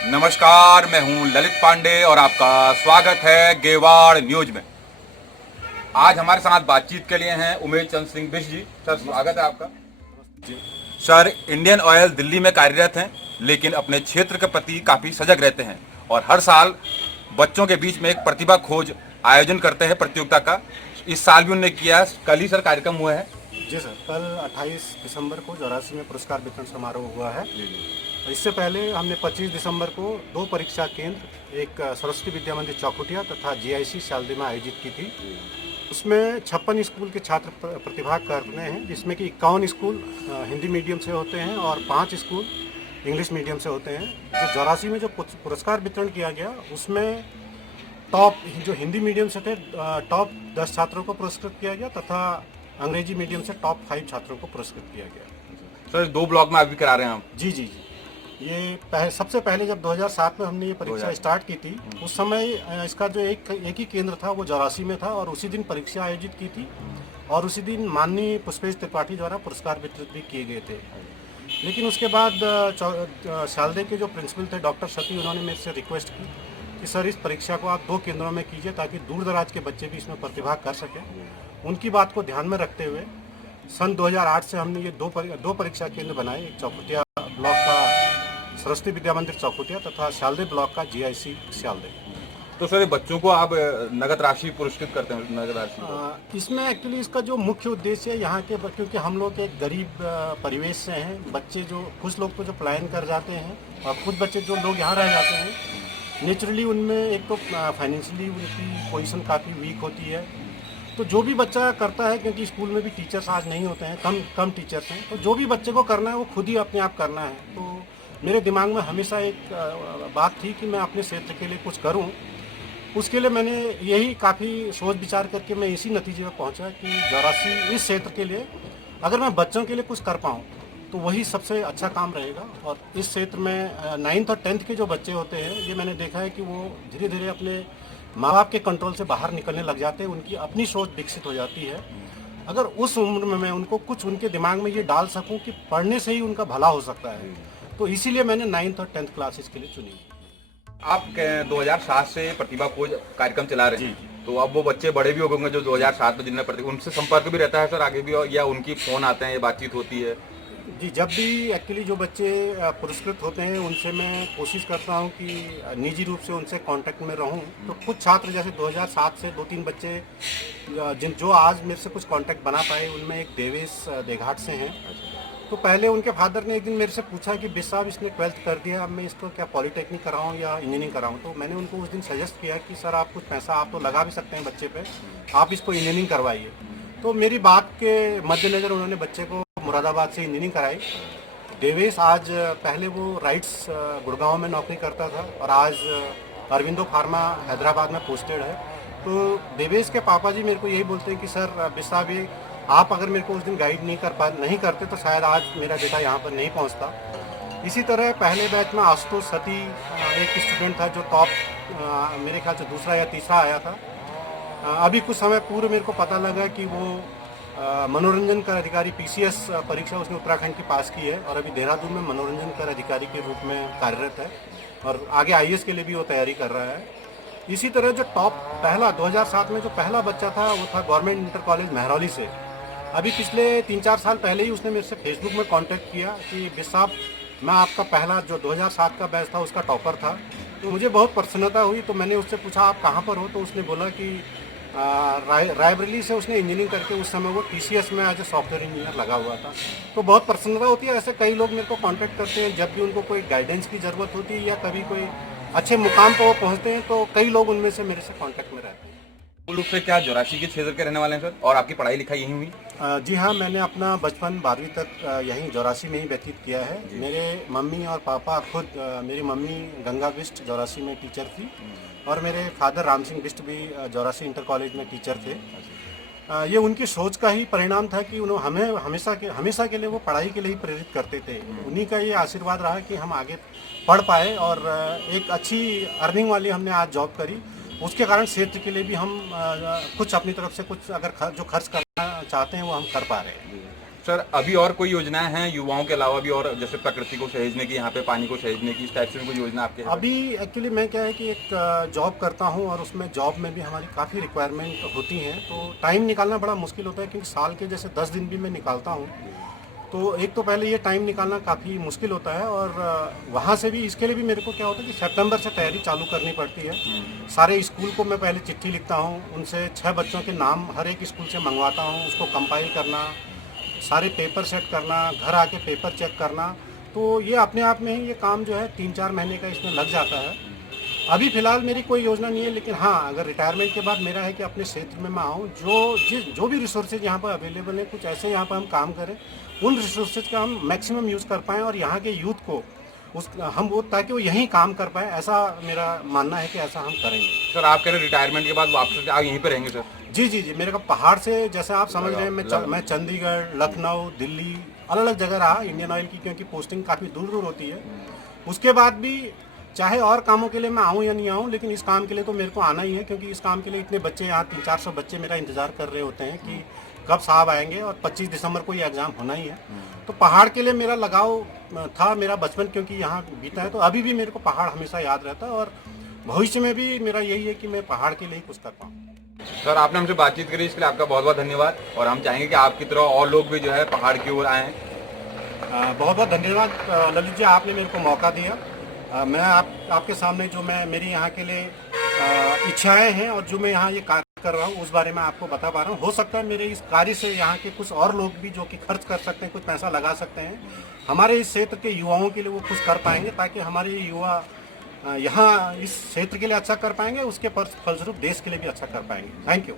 नमस्कार, मैं हूं ललित पांडे और आपका स्वागत है गेवाड़ न्यूज में। आज हमारे साथ बातचीत के लिए हैं उमेश चंद्र सिंह बिष्ट जी। सर, स्वागत है आपका। सर, इंडियन ऑयल दिल्ली में कार्यरत हैं, लेकिन अपने क्षेत्र के प्रति काफ़ी सजग रहते हैं और हर साल बच्चों के बीच में एक प्रतिभा खोज आयोजन करते हैं प्रतियोगिता का। इस साल भी उन्होंने किया। कल ही सर कार्यक्रम हुआ है। जी सर, कल 28 दिसंबर को जोरासी में पुरस्कार वितरण समारोह हुआ है। इससे पहले हमने 25 दिसंबर को 2 परीक्षा केंद्र, एक सरस्वती विद्या मंदिर चौखुटिया तथा जीआईसी शालदे में आयोजित की थी। उसमें 56 स्कूल के छात्र प्रतिभाग करते हैं, जिसमें कि 51 स्कूल हिंदी मीडियम से होते हैं और 5 स्कूल इंग्लिश मीडियम से होते हैं। जो जोरासी में जो पुरस्कार वितरण किया गया, उसमें टॉप जो हिंदी मीडियम से थे टॉप 10 छात्रों को पुरस्कृत किया गया तथा अंग्रेजी मीडियम से टॉप 5 छात्रों को पुरस्कृत किया गया। सर, 2 ब्लॉक में आप भी करा रहे हैं आप? जी जी जी। ये सबसे पहले जब 2007 में हमने ये परीक्षा स्टार्ट की थी, उस समय इसका जो एक ही केंद्र था वो जोरासी में था और उसी दिन परीक्षा आयोजित की थी और उसी दिन माननीय पुष्पेश त्रिपाठी द्वारा पुरस्कार वितरित भी किए गए थे। लेकिन उसके बाद शालदे के जो प्रिंसिपल थे डॉक्टर सती, उन्होंने मेरे से रिक्वेस्ट की कि सर, इस परीक्षा को आप 2 केंद्रों में कीजिए ताकि दूर दराज के बच्चे भी इसमें प्रतिभाग कर सकें। उनकी बात को ध्यान में रखते हुए सन 2008 से हमने ये दो परीक्षा केंद्र बनाए, एक चौखुटिया ब्लॉक का सरस्वती विद्या मंदिर चौखुटिया तथा शालदे ब्लॉक का जीआईसी शालदे। तो सर, बच्चों को आप नगद राशि पुरस्कृत करते हैं? नगद राशि इसमें एक्चुअली इसका जो मुख्य उद्देश्य है यहाँ के, क्योंकि हम लोग एक गरीब परिवेश से हैं, बच्चे जो कुछ लोग तो जो पलायन कर जाते हैं और कुछ बच्चे जो लोग यहाँ रह जाते हैं, नेचुरली उनमें एक तो फाइनेंशियली उनकी पोजीशन काफ़ी वीक होती है। तो जो भी बच्चा करता है, क्योंकि स्कूल में भी टीचर्स आज नहीं होते हैं, कम टीचर्स हैं, तो जो भी बच्चे को करना है वो खुद ही अपने आप करना है। तो मेरे दिमाग में हमेशा एक बात थी कि मैं अपने क्षेत्र के लिए कुछ करूं। उसके लिए मैंने यही काफ़ी सोच विचार करके मैं इसी नतीजे पर पहुंचा कि जोरासी इस क्षेत्र के लिए अगर मैं बच्चों के लिए कुछ कर पाऊँ तो वही सबसे अच्छा काम रहेगा। और इस क्षेत्र में 9th और 10th के जो बच्चे होते हैं, ये मैंने देखा है कि वो धीरे धीरे अपने माँ बाप के कंट्रोल से बाहर निकलने लग जाते हैं, उनकी अपनी सोच विकसित हो जाती है। अगर उस उम्र में मैं उनको कुछ उनके दिमाग में ये डाल सकूं कि पढ़ने से ही उनका भला हो सकता है, तो इसीलिए मैंने 9th और 10th क्लासेस के लिए चुनी। आप 2007 से प्रतिभा खोज कार्यक्रम चला रहे हैं, तो अब वो बच्चे बड़े भी हो गए जो 2007 में जिनने उनसे संपर्क भी रहता है सर आगे भी, या उनकी फोन आते हैं, ये बातचीत होती है? जी, जब भी एक्चुअली जो बच्चे पुरस्कृत होते हैं उनसे मैं कोशिश करता हूं कि निजी रूप से उनसे कांटेक्ट में रहूं। तो कुछ छात्र जैसे 2007 से 2-3 बच्चे जो आज मेरे से कुछ कांटेक्ट बना पाए, उनमें एक देवेश देघाट से हैं। तो पहले उनके फादर ने एक दिन मेरे से पूछा कि बिस साहब, इसने 12th कर दिया, अब मैं इसको क्या पॉलिटेक्निक कराऊं या इंजीनियरिंग कराऊं? तो मैंने उनको उस दिन सजेस्ट किया कि सर, आप कुछ पैसा आप तो लगा भी सकते हैं बच्चे पे, आप इसको इंजीनियरिंग करवाइए। तो मेरी बात के मद्देनज़र उन्होंने बच्चे को मुरादाबाद से इंजीनियरिंग कराई। देवेश आज पहले वो राइट्स गुड़गांव में नौकरी करता था और आज अरविंदो फार्मा हैदराबाद में पोस्टेड है। तो देवेश के पापा जी मेरे को यही बोलते हैं कि सर बिस्सा भी, आप अगर मेरे को उस दिन गाइड नहीं करते तो शायद आज मेरा बेटा यहाँ पर नहीं पहुँचता। इसी तरह पहले बैच में आशुतोष सती एक स्टूडेंट था जो टॉप मेरे ख्याल से दूसरा या तीसरा आया था। अभी कुछ समय पूर्व मेरे को पता लगा कि वो मनोरंजन कर अधिकारी पीसीएस परीक्षा उसने उत्तराखंड की पास की है और अभी देहरादून में मनोरंजन कर अधिकारी के रूप में कार्यरत है और आगे आईएएस के लिए भी वो तैयारी कर रहा है। इसी तरह जो टॉप पहला 2007 में जो पहला बच्चा था वो था गवर्नमेंट इंटर कॉलेज महरौली से। अभी पिछले 3-4 साल पहले ही उसने मेरे से फेसबुक में कांटेक्ट किया कि बिस साहब, मैं आपका पहला जो 2007 का बैच था उसका टॉपर था। तो मुझे बहुत प्रसन्नता हुई। तो मैंने उससे पूछा आप कहाँ पर हो? तो उसने बोला कि रायबरेली से उसने इंजीनियरिंग करके उस समय वो टीसीएस में एज ए सॉफ्टवेयर इंजीनियर लगा हुआ था। तो बहुत प्रसन्नता होती है। ऐसे कई लोग मेरे को कांटेक्ट करते हैं जब भी उनको कोई गाइडेंस की ज़रूरत होती है या कभी कोई अच्छे मुकाम पर वो पहुँचते हैं, तो कई लोग उनमें से मेरे से कांटेक्ट में रहते हैं। मूल रूप से क्या जोरासी के क्षेत्र के रहने वाले हैं सर, और आपकी पढ़ाई लिखाई यहीं हुई? जी हाँ, मैंने अपना बचपन 12वीं तक यहीं जोरासी में ही व्यतीत किया है। मेरे मम्मी और पापा खुद, मेरी मम्मी गंगा बिष्ट जोरासी में टीचर थी और मेरे फादर राम सिंह बिष्ट भी जोरासी इंटर कॉलेज में टीचर थे। ये उनकी सोच का ही परिणाम था कि उन्होंने हमें हमेशा के लिए वो पढ़ाई के लिए ही प्रेरित करते थे। उन्हीं का ये आशीर्वाद रहा कि हम आगे पढ़ पाए और एक अच्छी अर्निंग वाली हमने आज जॉब करी। उसके कारण क्षेत्र के लिए भी हम कुछ अपनी तरफ से कुछ अगर जो खर्च करना चाहते हैं वो हम कर पा रहे हैं। सर अभी और कोई योजनाएं हैं युवाओं के अलावा भी, और जैसे प्रकृति को सहेजने की, यहाँ पे पानी को सहेजने की, इस टाइप से भी कोई योजना आपके है? अभी एक्चुअली मैं क्या है कि एक जॉब करता हूँ और उसमें जॉब में भी हमारी काफ़ी रिक्वायरमेंट होती हैं, तो टाइम निकालना बड़ा मुश्किल होता है क्योंकि साल के जैसे 10 दिन भी मैं निकालता हूँ। तो एक तो पहले ये टाइम निकालना काफ़ी मुश्किल होता है, और वहाँ से भी इसके लिए भी मेरे को क्या होता है कि सितंबर से तैयारी चालू करनी पड़ती है। सारे स्कूल को मैं पहले चिट्ठी लिखता हूँ, उनसे 6 बच्चों के नाम हर एक स्कूल से मंगवाता हूँ, उसको कंपाइल करना, सारे पेपर सेट करना, घर आके पेपर चेक करना। तो ये अपने आप में ही ये काम जो है 3-4 महीने का इसमें लग जाता है। अभी फ़िलहाल मेरी कोई योजना नहीं है, लेकिन हाँ, अगर रिटायरमेंट के बाद मेरा है कि अपने क्षेत्र में मैं आऊँ, जो भी रिसोर्सेज यहाँ पर अवेलेबल है, कुछ ऐसे यहाँ पर हम काम करें, उन रिसोर्सेज का हम मैक्सिमम यूज़ कर पाएँ और यहाँ के यूथ को ताकि वो यहीं काम कर पाए, ऐसा मेरा मानना है कि ऐसा हम करेंगे। सर आप कह रहे रिटायरमेंट के बाद वापस आप यहीं पे रहेंगे सर? जी, मेरे को पहाड़ से, जैसे आप समझ रहे हैं, मैं चंडीगढ़, लखनऊ, दिल्ली, अलग अलग जगह रहा इंडियन ऑयल की, क्योंकि पोस्टिंग काफ़ी दूर दूर होती है। उसके बाद भी चाहे और कामों के लिए मैं आऊँ या नहीं आऊँ, लेकिन इस काम के लिए तो मेरे को आना ही है, क्योंकि इस काम के लिए इतने बच्चे यहाँ 300-400 बच्चे मेरा इंतज़ार कर रहे होते हैं कि कब साहब आएंगे, और 25 दिसंबर को ये एग्ज़ाम होना ही है। तो पहाड़ के लिए मेरा लगाव था, मेरा बचपन क्योंकि यहाँ बीता है, तो अभी भी मेरे को पहाड़ हमेशा याद रहता है, और भविष्य में भी मेरा यही है कि मैं पहाड़ के लिए कुछ कर पाऊँ। सर आपने हमसे बातचीत करी, इसके लिए आपका बहुत बहुत धन्यवाद, और हम चाहेंगे कि आपकी तरह और लोग भी जो है पहाड़ की ओर आएँ। बहुत बहुत धन्यवाद ललित जी, आपने मेरे को मौका दिया। मैं आपके सामने जो मेरी यहाँ के लिए इच्छाएं हैं और जो मैं यहाँ ये कार्य कर रहा हूँ, उस बारे में आपको बता पा रहा हूँ। हो सकता है मेरे इस कार्य से यहाँ के कुछ और लोग भी जो कि खर्च कर सकते हैं, कुछ पैसा लगा सकते हैं, हमारे इस क्षेत्र के युवाओं के लिए वो कुछ कर पाएंगे, ताकि हमारे युवा यहाँ इस क्षेत्र के लिए अच्छा कर पाएंगे, उसके फलस्वरूप देश के लिए भी अच्छा कर पाएंगे। Thank you.